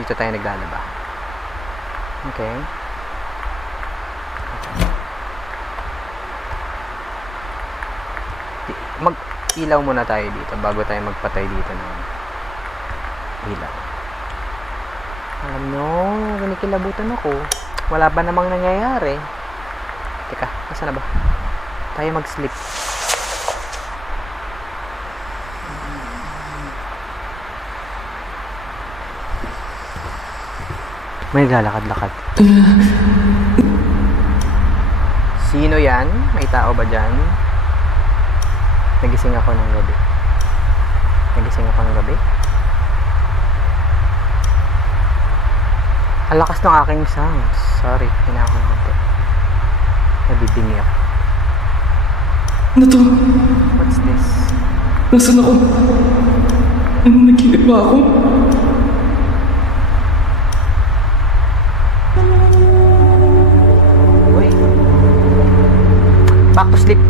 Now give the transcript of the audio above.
Dito tayo naglalaba. Okay. Mag-ilaw muna tayo dito bago tayo magpatay dito ng ilaw. Alam nyo, kinikilabutan ako. Wala ba namang nangyayari? Teka, nasa na ba? Tayo mag-sleep. May lalakad-lakad. Sino yan? May tao ba dyan? Nagising ako ng gabi. Ang lakas ng aking sounds. Sorry, hinako ng konti. Nabibingi ako. Ano to? What's this? Nasaan ako? Naginig ba ako? Uy. Back to sleep.